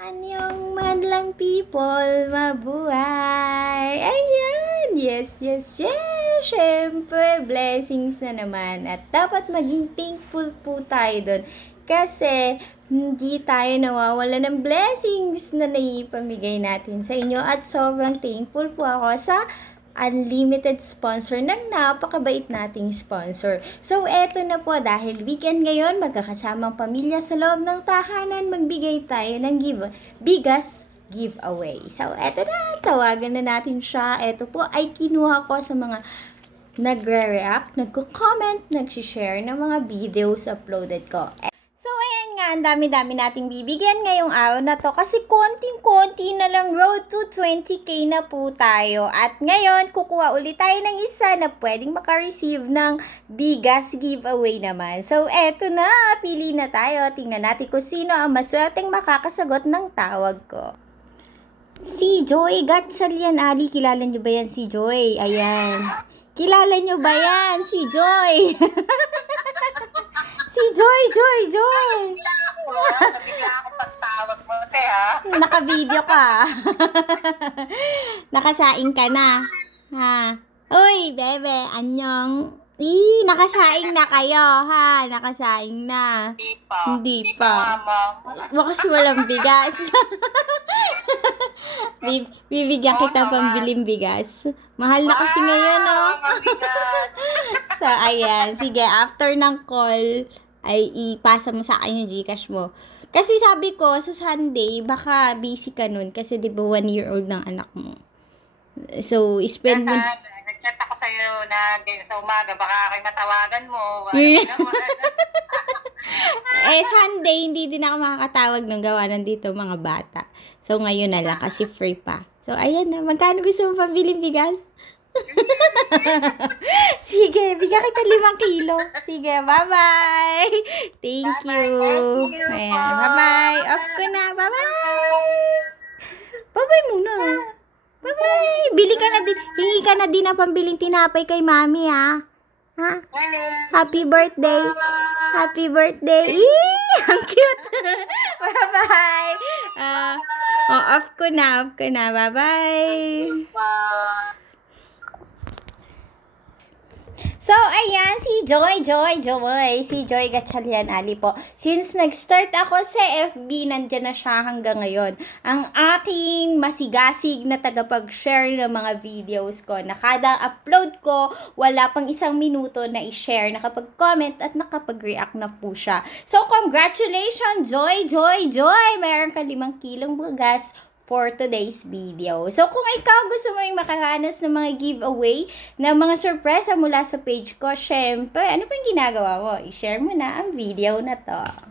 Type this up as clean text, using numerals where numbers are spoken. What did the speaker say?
Anyong madlang people, mabuhay! Ayan! Yes, yes, yes! Siyempre, blessings na naman. At dapat maging thankful po tayo dun. Kasi, hindi tayo nawawala ng blessings na naipamigay natin sa inyo. At sobrang thankful po ako sa unlimited sponsor ng napakabait nating sponsor. So, eto na po, dahil weekend ngayon, magkakasamang pamilya sa loob ng tahanan, magbigay tayo ng bigas giveaway. So, eto na, tawagan na natin siya. Eto po ay kinuha ko sa mga nagre-react, nagko-comment, nag-share ng mga videos uploaded ko. So, ayan nga, ang dami-dami nating bibigyan ngayong araw na to kasi konting-konti na lang, road to 20k na po tayo. At ngayon, kukuha ulit tayo ng isa na pwedeng makareceive ng bigas giveaway naman. So, eto na, pili na tayo. Tingnan natin kung sino ang maswerteng makakasagot ng tawag ko. Si Joy Gatchalian Ali, kilala nyo ba yan si Joy? Ayan. Kilala nyo ba yan si Joy? Si Joy! Nabigla ako pagtawag mo, te, ha? Naka-video ka. Nakasaing ka na. Ha? Uy, bebe, anyong. Nakasaing na kayo, ha? Nakasaing na. Hindi pa. Baka walang bigas. Bibigyan kita pambiling bigas. Mahal na kasi ngayon, no? So, ayan. Sige, after ng call, ay ipasa mo sa akin yung Gcash mo. Kasi sabi ko, sa Sunday, baka busy ka nun. Kasi di ba 1-year-old ng anak mo. So, spend mo. Nag-chat ako sa'yo na sa umaga, baka kayo matawagan mo. Sunday, hindi din ako makakatawag ng gawa nandito mga bata. So, ngayon na lang kasi free pa. So, ayan na. Magkano gusto mo pabiling bigas? Sige, bigyan kita 5 kilo. Sige, bye-bye. Thank you. Ayan, bye-bye. Off ko na. Bye-bye. Bye-bye muna. Bye-bye. Bili ka na din. Hingi ka na din ng pambiling tinapay kay mami, ha? Ha? Happy birthday. Happy birthday. Ang cute. Bye-bye. Off ko na. Bye-bye. So, ayan, si Joy. Si Joy Gatchalian Ali po. Since nag-start ako sa FB, nandyan na siya hanggang ngayon. Ang aking masigasig na tagapag-share ng mga videos ko. Na kada upload ko, wala pang 1 minuto na i-share, nakapag-comment at nakapag-react na po siya. So, congratulations, Joy! Meron ka 5 kilong bigas for today's video. So, kung ikaw gusto mo yung makaranas ng mga giveaway, na mga sorpresa mula sa page ko, syempre, ano pang ginagawa mo? I-share mo na ang video na to.